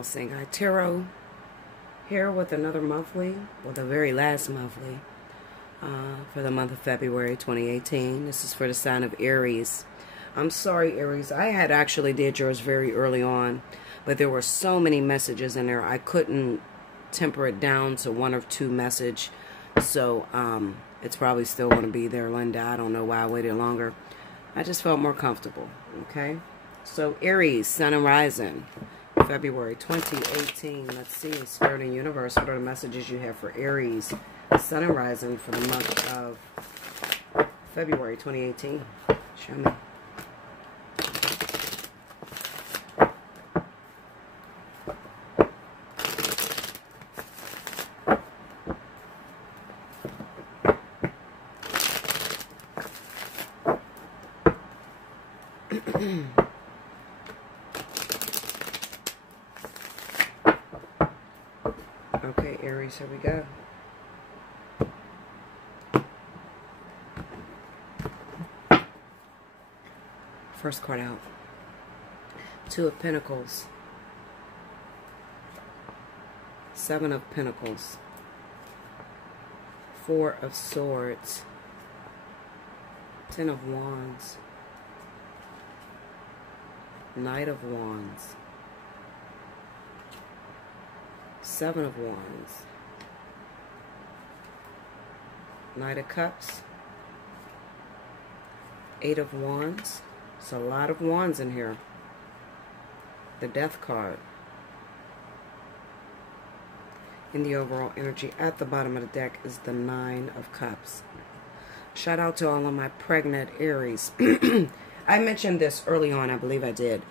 Allseeingeyetarot here with another monthly, well, the very last monthly for the month of February 2018. This is for the sign of Aries. I'm sorry, Aries. I had actually did yours very early on, but there were so many messages in there I couldn't temper it down to one or two message. So it's probably still going to be there, Linda. I don't know why I waited longer. I just felt more comfortable. Okay. So Aries, Sun and Rising, February 2018. Let's see, Spirit and Universe, what are the messages you have for Aries, Sun and Rising for the month of February 2018? Show me. Okay, Aries, here we go. First card out. Two of Pentacles. Seven of Pentacles. Four of Swords. Ten of Wands. Knight of Wands. Seven of Wands. Knight of Cups. Eight of Wands. It's a lot of wands in here. The Death card. In the overall energy at the bottom of the deck is the Nine of Cups. Shout out to all of my pregnant Aries. I mentioned this early on, I believe I did,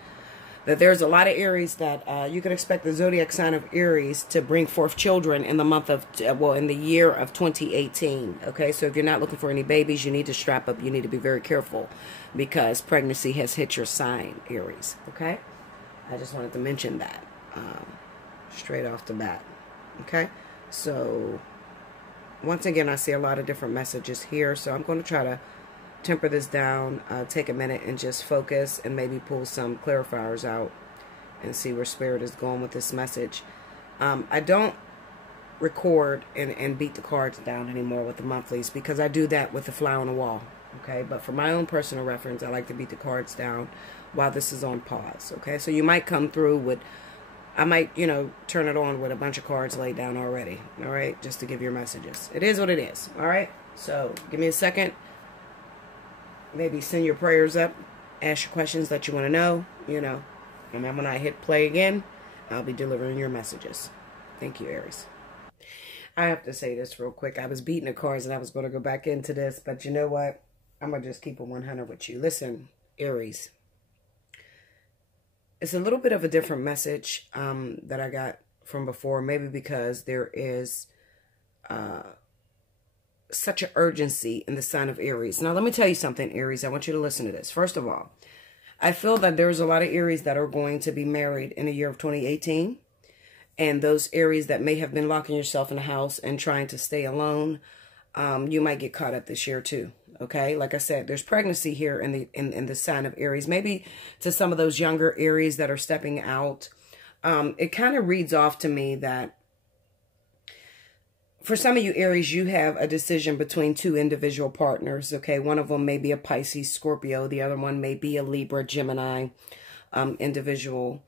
that there's a lot of Aries that you can expect the zodiac sign of Aries to bring forth children in the month of, well, in the year of 2018. Okay, so if you're not looking for any babies, you need to strap up. You need to be very careful because pregnancy has hit your sign, Aries. Okay, I just wanted to mention that straight off the bat. Okay, so once again, I see a lot of different messages here, so I'm going to try to temper this down, take a minute and just focus and maybe pull some clarifiers out and see where Spirit is going with this message. I don't record and beat the cards down anymore with the monthlies because I do that with the fly on the wall. Okay, but for my own personal reference, I like to beat the cards down while this is on pause. Okay, so you might come through with, I might, you know, turn it on with a bunch of cards laid down already. All right, just to give your messages. It is what it is. All right, so give me a second. Maybe send your prayers up, ask your questions that you want to know, you know. And then when I hit play again, I'll be delivering your messages. Thank you, Aries. I have to say this real quick. I was beating the cards and I was going to go back into this, but you know what? I'm going to just keep it 100 with you. Listen, Aries. It's a little bit of a different message that I got from before, maybe because there is such an urgency in the sign of Aries. Now, let me tell you something, Aries. I want you to listen to this. First of all, I feel that there's a lot of Aries that are going to be married in the year of 2018. And those Aries that may have been locking yourself in the house and trying to stay alone, you might get caught up this year too. Okay, like I said, there's pregnancy here in the sign of Aries. Maybe to some of those younger Aries that are stepping out, it kind of reads off to me that for some of you Aries, you have a decision between two individual partners. Okay, one of them may be a Pisces, Scorpio. The other one may be a Libra, Gemini individual.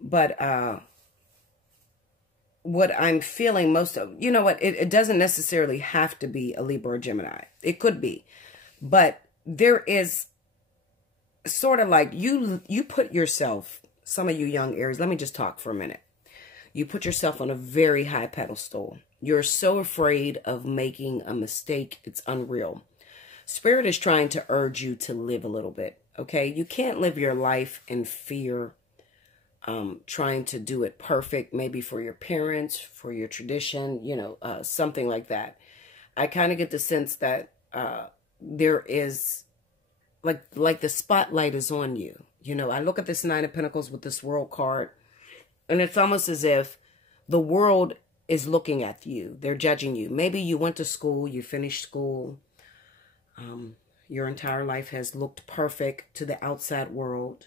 But what I'm feeling most of, you know what, it doesn't necessarily have to be a Libra or Gemini. It could be. But there is sort of like you put yourself, some of you young Aries, let me just talk for a minute. You put yourself on a very high pedestal. You're so afraid of making a mistake. It's unreal. Spirit is trying to urge you to live a little bit. Okay. You can't live your life in fear, trying to do it perfect, maybe for your parents, for your tradition, you know, something like that. I kind of get the sense that there is like the spotlight is on you. You know, I look at this Nine of Pentacles with this World card, and it's almost as if the world is looking at you. They're judging you. Maybe you went to school, you finished school. Your entire life has looked perfect to the outside world.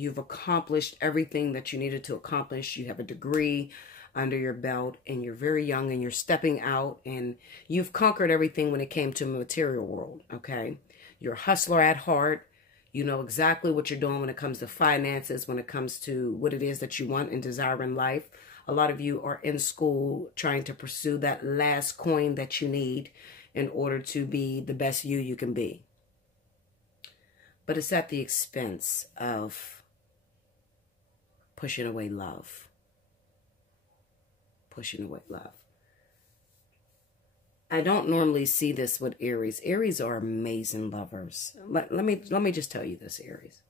You've accomplished everything that you needed to accomplish. You have a degree under your belt, and you're very young, and you're stepping out, and you've conquered everything when it came to the material world, okay? You're a hustler at heart. You know exactly what you're doing when it comes to finances, when it comes to what it is that you want and desire in life. A lot of you are in school trying to pursue that last coin that you need in order to be the best you can be. But it's at the expense of pushing away love. Pushing away love. I don't normally see this with Aries. Aries are amazing lovers. Let me just tell you this, Aries.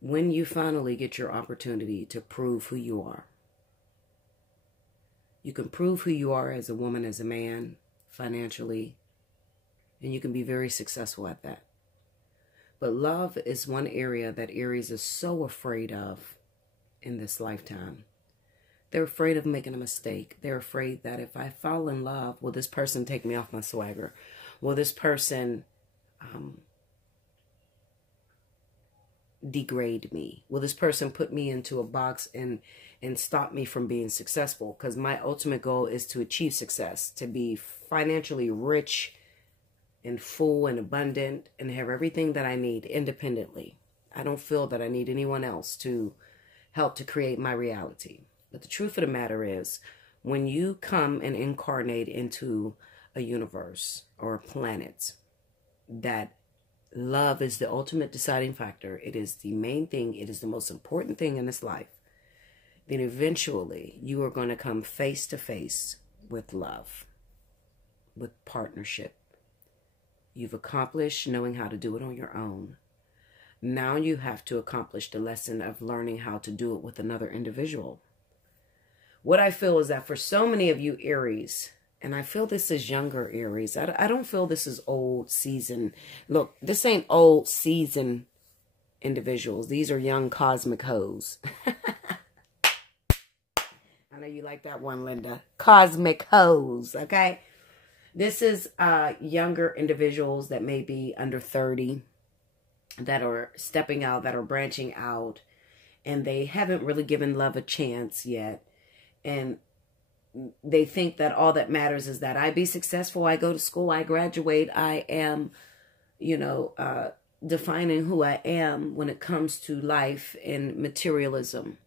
When you finally get your opportunity to prove who you are, you can prove who you are as a woman, as a man, financially, and you can be very successful at that. But love is one area that Aries is so afraid of in this lifetime. They're afraid of making a mistake. They're afraid that if I fall in love, will this person take me off my swagger? Will this person degrade me? Will this person put me into a box and stop me from being successful? Because my ultimate goal is to achieve success, to be financially rich and full and abundant and have everything that I need independently. I don't feel that I need anyone else to help to create my reality. But the truth of the matter is, when you come and incarnate into a universe or a planet, that love is the ultimate deciding factor. It is the main thing. It is the most important thing in this life. Then eventually you are going to come face to face with love, with partnership. You've accomplished knowing how to do it on your own. Now you have to accomplish the lesson of learning how to do it with another individual. What I feel is that for so many of you Aries, and I feel this is younger Aries, I don't feel this is old season. Look, this ain't old season individuals. These are young cosmic hoes. I know you like that one, Linda. Cosmic hoes, okay? This is younger individuals that may be under 30, that are stepping out, that are branching out, and they haven't really given love a chance yet. And they think that all that matters is that I be successful, I go to school, I graduate, I am, defining who I am when it comes to life and materialism.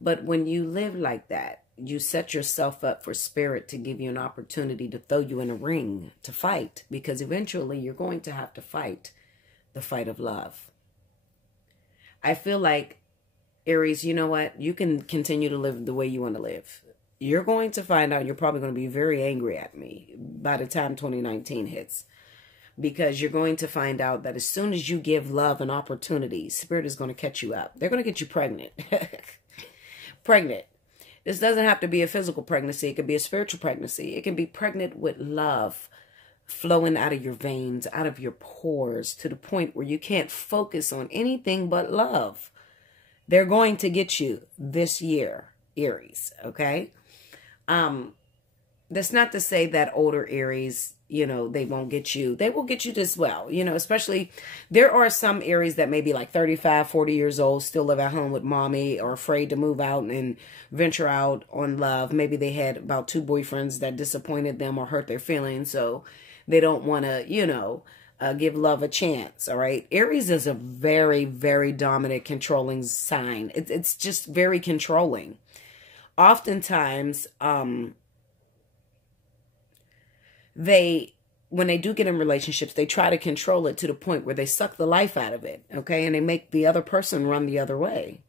But when you live like that, you set yourself up for spirit to give you an opportunity to throw you in a ring to fight, because eventually you're going to have to fight the fight of love. I feel like, Aries, you know what? You can continue to live the way you want to live. You're going to find out you're probably going to be very angry at me by the time 2019 hits. Because you're going to find out that as soon as you give love an opportunity, Spirit is going to catch you up. They're going to get you pregnant. Pregnant. This doesn't have to be a physical pregnancy. It could be a spiritual pregnancy. It can be pregnant with love flowing out of your veins, out of your pores, to the point where you can't focus on anything but love. They're going to get you this year, Aries, okay? That's not to say that older Aries, they won't get you. They will get you as well, especially there are some Aries that may be like 35, 40 years old, still live at home with mommy, or afraid to move out and venture out on love. Maybe they had about 2 boyfriends that disappointed them or hurt their feelings, so they don't want to, give love a chance, all right? Aries is a very, very dominant, controlling sign. It's just very controlling. Oftentimes, when they do get in relationships, they try to control it to the point where they suck the life out of it, okay? And they make the other person run the other way.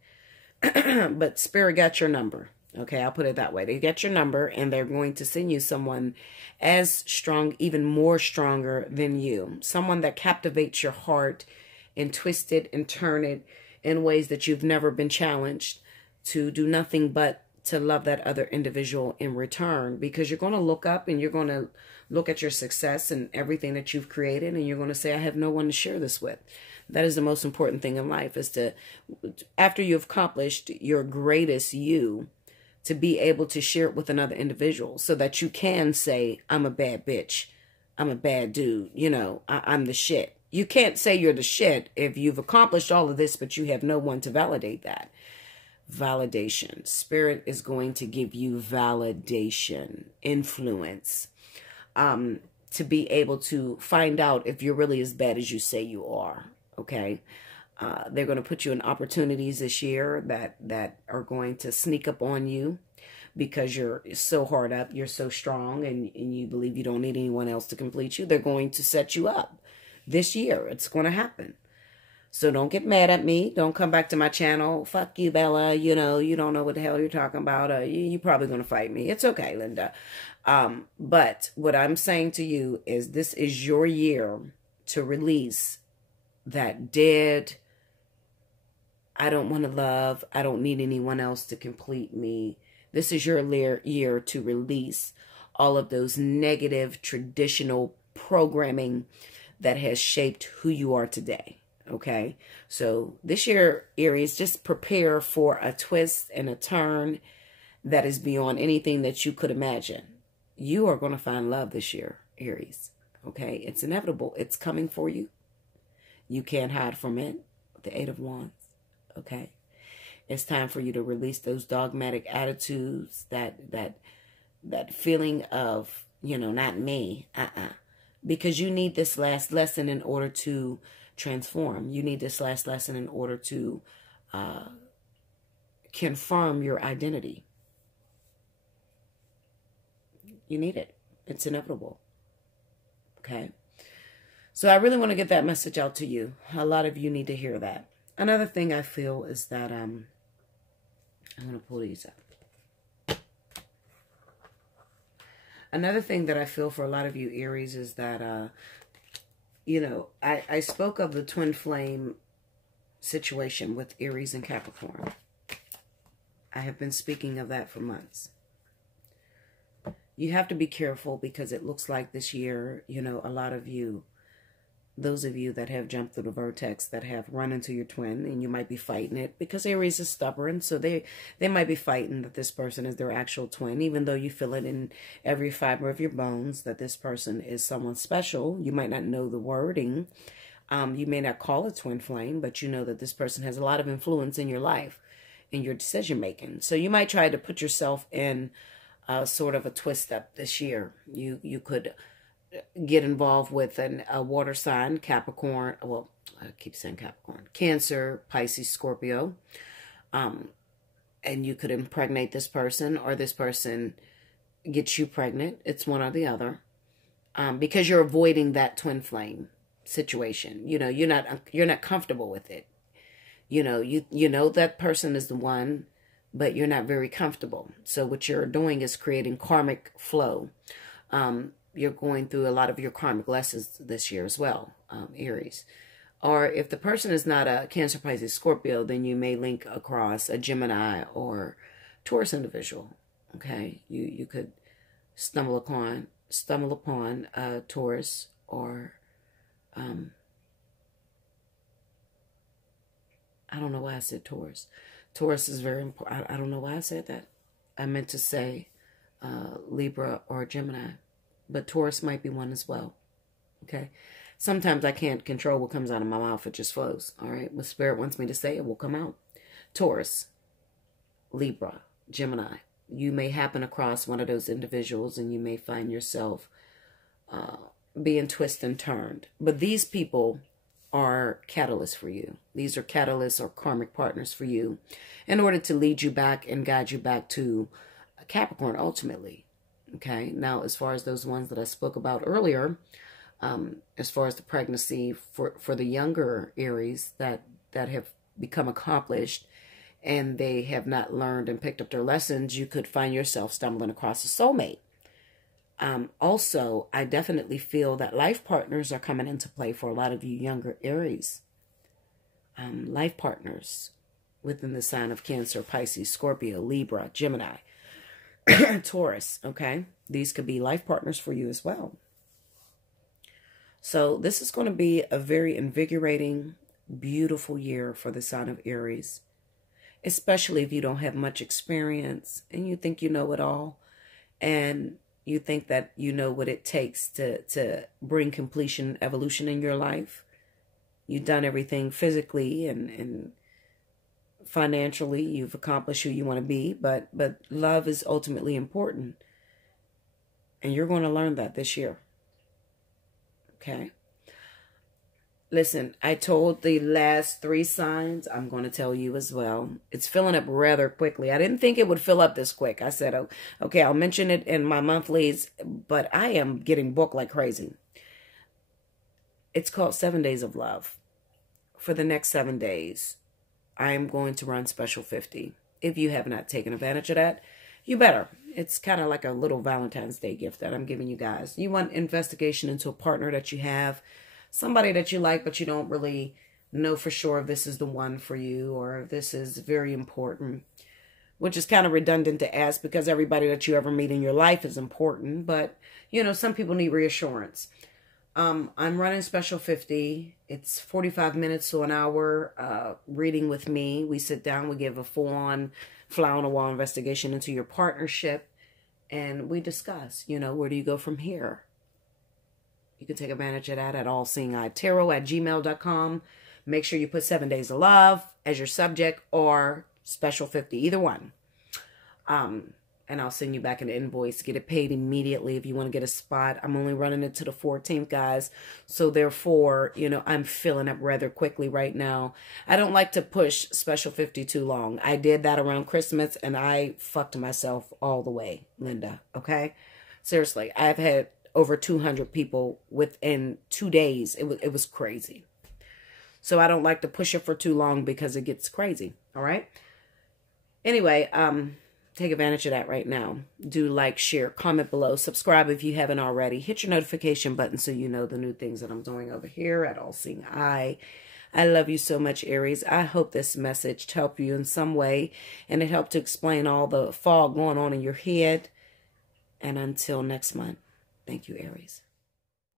But Spirit got your number, okay? I'll put it that way. They get your number, and they're going to send you someone as strong, even more stronger than you. Someone that captivates your heart and twist it and turn it in ways that you've never been challenged to do nothing but to love that other individual in return. Because you're going to look up and you're going to look at your success and everything that you've created, and you're going to say, I have no one to share this with. That is the most important thing in life, is to, after you've accomplished your greatest you, to be able to share it with another individual, so that you can say, I'm a bad bitch, I'm a bad dude, I'm the shit, You can't say you're the shit if you've accomplished all of this, but you have no one to validate that. Validation. Spirit is going to give you validation, influence, to be able to find out if you're really as bad as you say you are. Okay. They're going to put you in opportunities this year that are going to sneak up on you because you're so hard up, you're so strong, and you believe you don't need anyone else to complete you. They're going to set you up this year. It's going to happen. So don't get mad at me. Don't come back to my channel. Fuck you, Bella. You know, you don't know what the hell you're talking about. You're probably going to fight me. It's okay, Linda. But what I'm saying to you is this is your year to release that dead, I don't want to love, I don't need anyone else to complete me. This is your year to release all of those negative traditional programming that has shaped who you are today. Okay, so this year, Aries, just prepare for a twist and a turn that is beyond anything that you could imagine. You are going to find love this year, Aries. Okay, it's inevitable. It's coming for you. You can't hide from it. The Eight of Wands. Okay, it's time for you to release those dogmatic attitudes, that feeling of, you know, not me, because you need this last lesson in order to transform. You need this last lesson in order to confirm your identity. You need it. It's inevitable. Okay. So I really want to get that message out to you. A lot of you need to hear that. Another thing I feel is that I'm going to pull these up. Another thing that I feel for a lot of you Aries is that you know, I spoke of the twin flame situation with Aries and Capricorn. I have been speaking of that for months. You have to be careful because it looks like this year, you know, a lot of you, those of you that have jumped through the vortex, that have run into your twin, and you might be fighting it because Aries is stubborn. So they might be fighting that this person is their actual twin, even though you feel it in every fiber of your bones that this person is someone special. You might not know the wording. You may not call it twin flame, but you know that this person has a lot of influence in your life, in your decision making. So you might try to put yourself in sort of a twist up this year. You could get involved with a water sign, Capricorn. Well, I keep saying Capricorn. Cancer, Pisces, Scorpio. And you could impregnate this person, or this person gets you pregnant. It's one or the other. Because you're avoiding that twin flame situation. You know, you're not comfortable with it. You know that person is the one, but you're not very comfortable. So what you're doing is creating karmic flow. You're going through a lot of your karmic lessons this year as well, Aries. Or if the person is not a Cancer, Pisces, Scorpio, then you may link across a Gemini or Taurus individual. Okay, you could stumble upon a Taurus, or I don't know why I said Taurus. Taurus is very important. I don't know why I said that. I meant to say Libra or Gemini. But Taurus might be one as well. Okay. Sometimes I can't control what comes out of my mouth. It just flows. All right. What Spirit wants me to say, it will come out. Taurus, Libra, Gemini. You may happen across one of those individuals, and you may find yourself being twisted and turned. But these people are catalysts for you. These are catalysts or karmic partners for you in order to lead you back and guide you back to Capricorn ultimately. Okay, now as far as those ones that I spoke about earlier, as far as the pregnancy for the younger Aries that have become accomplished and they have not learned and picked up their lessons, you could find yourself stumbling across a soulmate. Also, I definitely feel that life partners are coming into play for a lot of you younger Aries. Life partners within the sign of Cancer, Pisces, Scorpio, Libra, Gemini, Taurus, okay? These could be life partners for you as well. So this is going to be a very invigorating, beautiful year for the sign of Aries, especially if you don't have much experience and you think you know it all, and you think that you know what it takes to bring completion, evolution in your life. You've done everything physically and financially. You've accomplished who you want to be, but love is ultimately important. And you're going to learn that this year. Okay? Listen, I told the last 3 signs. I'm going to tell you as well. It's filling up rather quickly. I didn't think it would fill up this quick. I said, oh, okay, I'll mention it in my monthlies, but I am getting booked like crazy. It's called 7 Days of Love. For the next 7 days, I am going to run Special 50. If you have not taken advantage of that, you better. It's kind of like a little Valentine's Day gift that I'm giving you guys. You want investigation into a partner that you have, somebody that you like, but you don't really know for sure if this is the one for you or if this is very important, which is kind of redundant to ask because everybody that you ever meet in your life is important. But, you know, some people need reassurance. I'm running Special 50. It's 45 minutes to an hour reading with me. We sit down, we give a full-on fly-on-the-wall investigation into your partnership, and we discuss, you know, where do you go from here? You can take advantage of that at allseeingeyetarot@gmail.com. Make sure you put 7 Days of Love as your subject or Special 50, either one. And I'll send you back an invoice. Get it paid immediately if you want to get a spot. I'm only running it to the 14th, guys. So therefore, you know, I'm filling up rather quickly right now. I don't like to push Special 50 too long. I did that around Christmas and I fucked myself all the way, Linda. Okay? Seriously, I've had over 200 people within 2 days. It was crazy. So I don't like to push it for too long because it gets crazy. All right? Anyway, take advantage of that right now. Do like, share, comment below, subscribe if you haven't already. Hit your notification button so you know the new things that I'm doing over here at All Seeing Eye. I love you so much, Aries. I hope this message helped you in some way and it helped to explain all the fog going on in your head. And until next month, thank you, Aries.